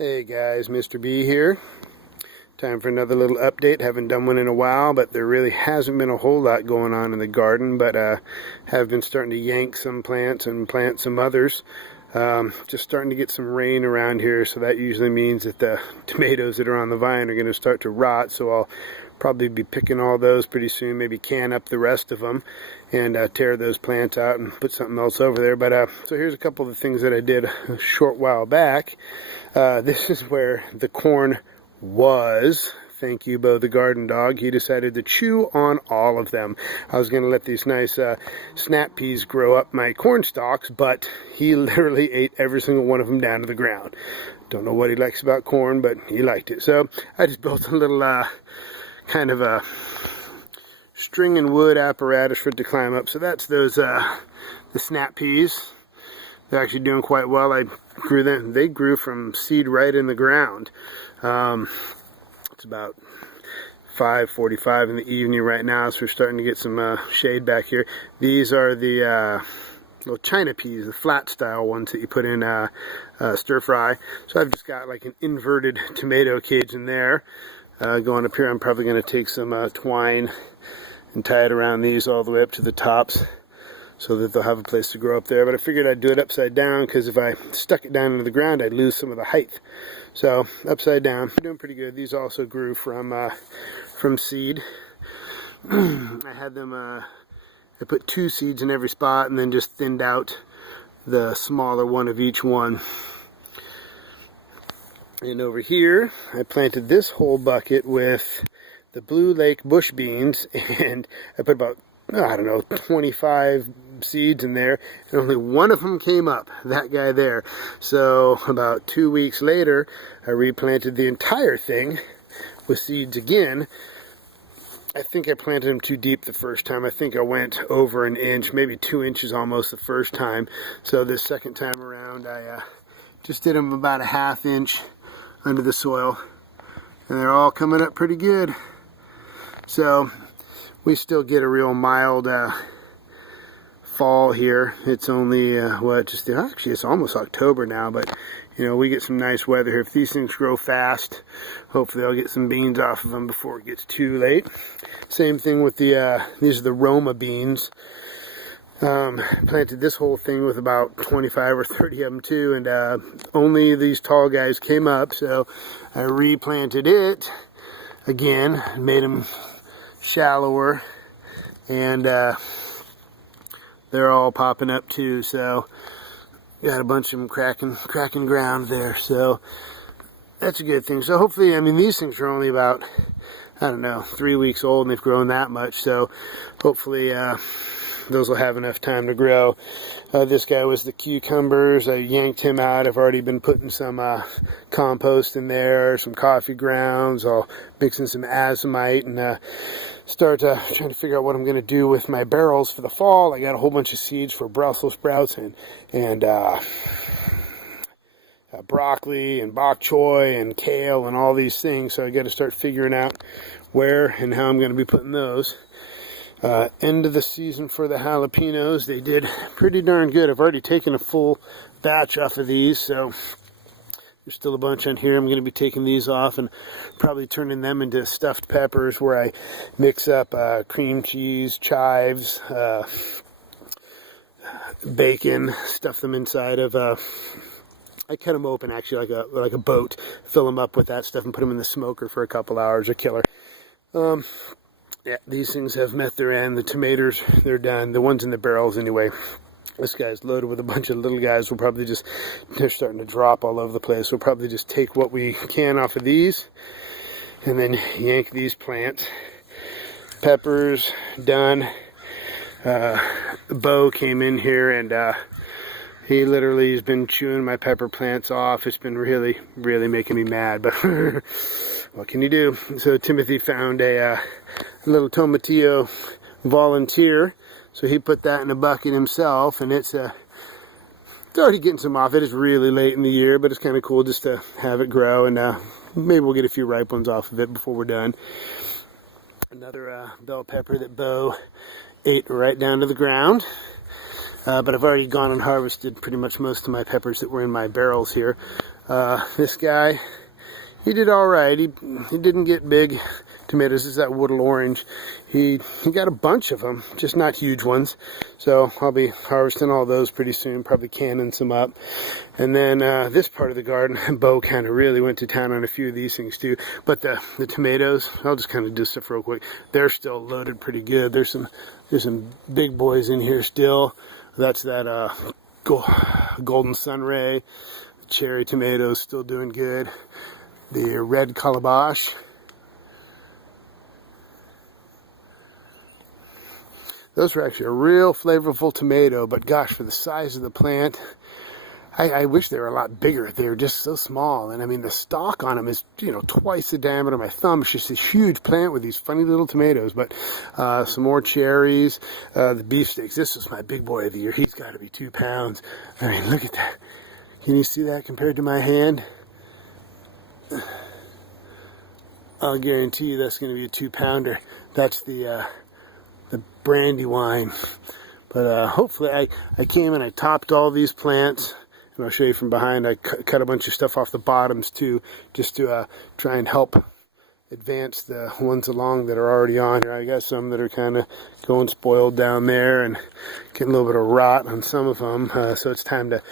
Hey guys, Mr. B here. Time for another little update. Haven't done one in a while, but there really hasn't been a whole lot going on in the garden, but have been starting to yank some plants and plant some others. Just starting to get some rain around here, so that usually means that the tomatoes that are on the vine are going to start to rot, so I'll probably be picking all those pretty soon, maybe can up the rest of them and tear those plants out and put something else over there. But so here's a couple of the things that I did a short while back. This is where the corn was. Thank you, Bo the garden dog. He decided to chew on all of them. I was going to let these nice snap peas grow up my corn stalks, but he literally ate every single one of them down to the ground. Don't know what he likes about corn, but he liked it. So I just built a little kind of a string and wood apparatus for it to climb up. So that's those the snap peas. They're actually doing quite well. I grew them. They grew from seed right in the ground. It's about 5:45 in the evening right now, so we're starting to get some shade back here. These are the little China peas, the flat style ones that you put in stir fry. So I've just got like an inverted tomato cage in there. Going up here, I'm probably going to take some twine and tie it around these all the way up to the tops, so that they'll have a place to grow up there. But I figured I'd do it upside down, because if I stuck it down into the ground, I'd lose some of the height. So upside down, doing pretty good. These also grew from seed. I had them. I put 2 seeds in every spot, and then just thinned out the smaller one of each one. And over here, I planted this whole bucket with the Blue Lake bush beans, and I put about, I don't know, 25 seeds in there, and only one of them came up, that guy there. So about 2 weeks later, I replanted the entire thing with seeds again. I think I planted them too deep the first time. I think I went over an inch, maybe 2 inches almost the first time. So this second time around, I just did them about a ½ inch under the soil, and they're all coming up pretty good. So we still get a real mild fall here. It's only actually it's almost October now, but you know, we get some nice weather here. If these things grow fast, hopefully I'll get some beans off of them before it gets too late. Same thing with the these are the Roma beans. Planted this whole thing with about 25 or 30 of them too, and only these tall guys came up, so I replanted it again, made them shallower, and they're all popping up too. So got a bunch of them cracking ground there, so that's a good thing. So hopefully, I mean, these things are only about, I don't know, 3 weeks old, and they've grown that much, so hopefully those will have enough time to grow. This guy was the cucumbers. I yanked him out. I've already been putting some compost in there, some coffee grounds. I'll mix in some azomite and start trying to figure out what I'm going to do with my barrels for the fall. I got a whole bunch of seeds for Brussels sprouts and broccoli and bok choy and kale and all these things. So I got to start figuring out where and how I'm going to be putting those. End of the season for the jalapenos. They did pretty darn good. I've already taken a full batch off of these, so there's still a bunch on here. I'm going to be taking these off and probably turning them into stuffed peppers, where I mix up cream cheese, chives, bacon, stuff them inside of I cut them open actually like a boat, fill them up with that stuff and put them in the smoker for a couple hours. A killer. Yeah, these things have met their end. The tomatoes, they're done. The ones in the barrels anyway. This guy's loaded with a bunch of little guys. They're starting to drop all over the place. We'll probably just take what we can off of these and then yank these plants. Peppers, done. Bo came in here, and he literally has been chewing my pepper plants off. It's been really, really making me mad, but what can you do? So Timothy found a little tomatillo volunteer, so he put that in a bucket himself, and it's already getting some off. It is really late in the year, but it's kind of cool just to have it grow, and maybe we'll get a few ripe ones off of it before we're done. Another bell pepper that Bo ate right down to the ground. But I've already gone and harvested pretty much most of my peppers that were in my barrels here. This guy, he did all right. He didn't get big tomatoes. This is that Woodle Orange. He got a bunch of them, just not huge ones. So I'll be harvesting all those pretty soon, probably canning some up. And then this part of the garden, Bo kind of really went to town on a few of these things too. But the tomatoes, I'll just kind of do stuff real quick. They're still loaded pretty good. There's some big boys in here still. That's that Golden Sunray. The cherry tomatoes still doing good. The red calabash. Those were actually a real flavorful tomato, but gosh, for the size of the plant, I wish they were a lot bigger. They were just so small, and I mean, the stalk on them is, you know, twice the diameter of my thumb. It's just this huge plant with these funny little tomatoes. But some more cherries, the beefsteaks. This is my big boy of the year. He's got to be 2 pounds. I mean, look at that. Can you see that compared to my hand? I'll guarantee you that's going to be a 2-pounder. That's the Brandywine. But hopefully I came and I topped all these plants, and I'll show you from behind. I cut a bunch of stuff off the bottoms too, just to try and help advance the ones along that are already on here. I got some that are kind of going spoiled down there and getting a little bit of rot on some of them, so it's time to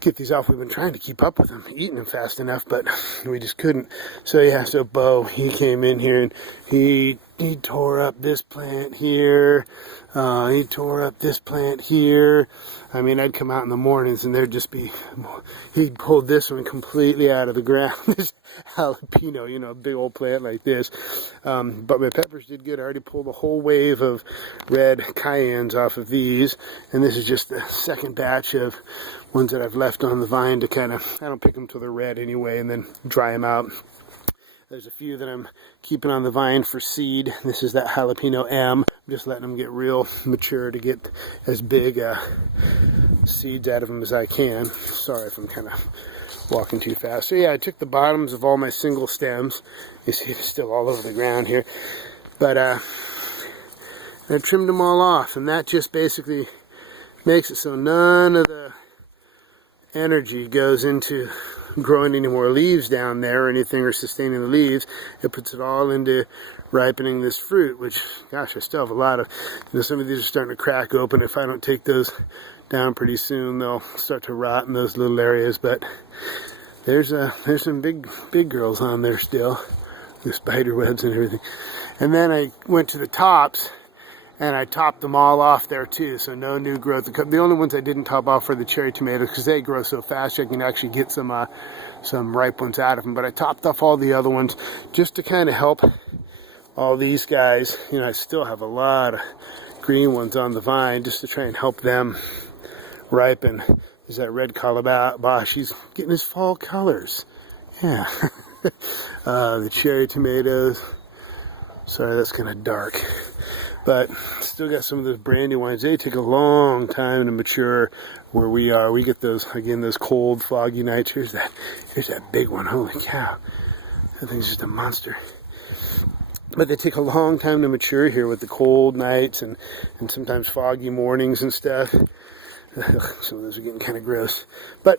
get these off. We've been trying to keep up with them, eating them fast enough, but we just couldn't. So yeah, so Bo, he came in here and he tore up this plant here. He tore up this plant here. I mean, I'd come out in the mornings and there'd just be, he'd pulled this one completely out of the ground. This jalapeno, you know, a big old plant like this. But my peppers did good. I already pulled a whole wave of red cayennes off of these. And this is just the second batch of ones that I've left on the vine to kind of, I don't pick them till they're red anyway, and then dry them out. There's a few that I'm keeping on the vine for seed. This is that jalapeno M. I'm just letting them get real mature to get as big seeds out of them as I can. Sorry if I'm kind of walking too fast. So yeah, I took the bottoms of all my single stems. You see it's still all over the ground here. But I trimmed them all off, and that just basically makes it so none of the energy goes into growing any more leaves down there or anything, or sustaining the leaves. It puts it all into ripening this fruit, which, gosh, I still have a lot of, you know, some of these are starting to crack open. If I don't take those down pretty soon, they'll start to rot in those little areas. But there's some big girls on there still, the spider webs and everything. And then I went to the tops and I topped them all off there too, so no new growth. The only ones I didn't top off were the cherry tomatoes, because they grow so fast you can actually get some ripe ones out of them. But I topped off all the other ones just to kind of help all these guys. You know, I still have a lot of green ones on the vine, just to try and help them ripen. There's that red calabash. He's getting his fall colors. Yeah. The cherry tomatoes. Sorry, that's kind of dark. But still got some of those Brandywines. They take a long time to mature where we are. We get those, again, those cold, foggy nights. Here's that big one. Holy cow. That thing's just a monster. But they take a long time to mature here with the cold nights and sometimes foggy mornings and stuff. Some of those are getting kind of gross. But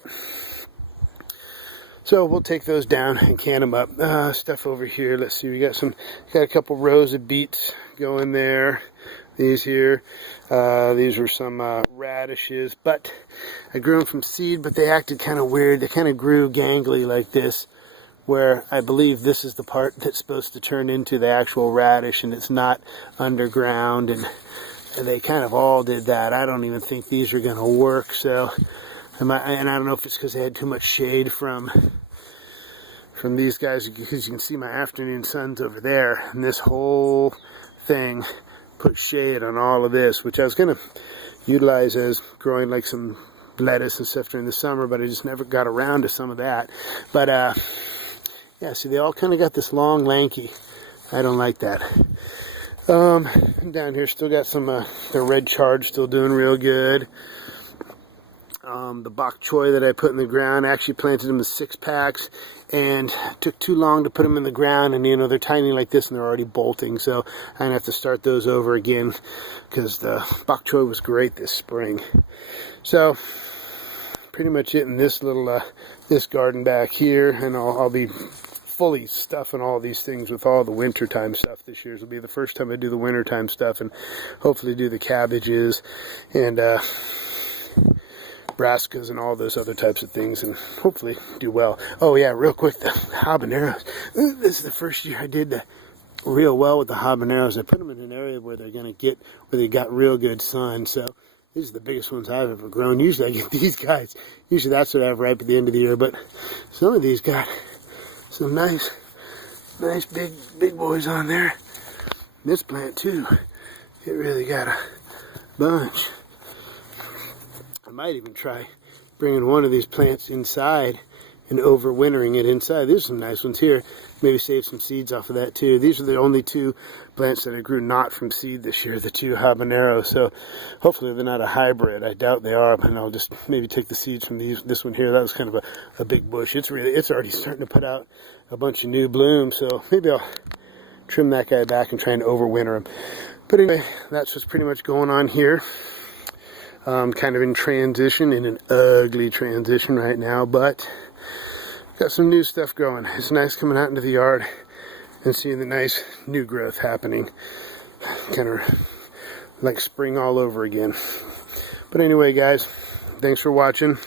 so we'll take those down and can them up. Stuff over here. Let's see. We got a couple rows of beets going there. These here. These were some radishes, but I grew them from seed, but they acted kind of weird. They kind of grew gangly like this, where I believe this is the part that's supposed to turn into the actual radish, and it's not underground, and they kind of all did that. I don't even think these are going to work, so, and I don't know if it's because they had too much shade from these guys, because you can see my afternoon suns over there, and this whole thing put shade on all of this, which I was going to utilize as growing like some lettuce and stuff during the summer, but I just never got around to some of that. But yeah, see, they all kind of got this long, lanky. I don't like that. Down here, still got some the red charge still doing real good. The bok choy that I put in the ground, I actually planted them in 6-packs, and it took too long to put them in the ground, and you know, they're tiny like this and they're already bolting, so I'm gonna have to start those over again, because the bok choy was great this spring. So pretty much it in this little this garden back here, and I'll be fully stuffing all these things with all the wintertime stuff this year. This will be the first time I do the wintertime stuff, and hopefully do the cabbages and brassicas and all those other types of things, and hopefully do well. Oh yeah, real quick, the habaneros. This is the first year I did real well with the habaneros. I put them in an area where they're going to get, where they got real good sun. So these are the biggest ones I've ever grown. Usually I get these guys. Usually that's what I have right at the end of the year, but some of these got some nice big boys on there. This plant too, it really got a bunch. I might even try bringing one of these plants inside and overwintering it inside. There's some nice ones here. Maybe save some seeds off of that too. These are the only two plants that I grew not from seed this year, the two habaneros. So hopefully they're not a hybrid. I doubt they are, but I'll just maybe take the seeds from this one here. That was kind of a big bush. It's already starting to put out a bunch of new blooms. So maybe I'll trim that guy back and try and overwinter him. But anyway, that's what's pretty much going on here. Kind of in transition, in an ugly transition right now, but got some new stuff growing. It's nice coming out into the yard and seeing the nice new growth happening. Kind of like spring all over again. But anyway, guys, thanks for watching.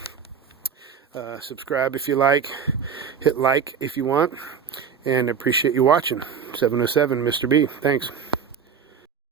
Subscribe if you like. Hit like if you want. And appreciate you watching. 707 Mr. B. Thanks.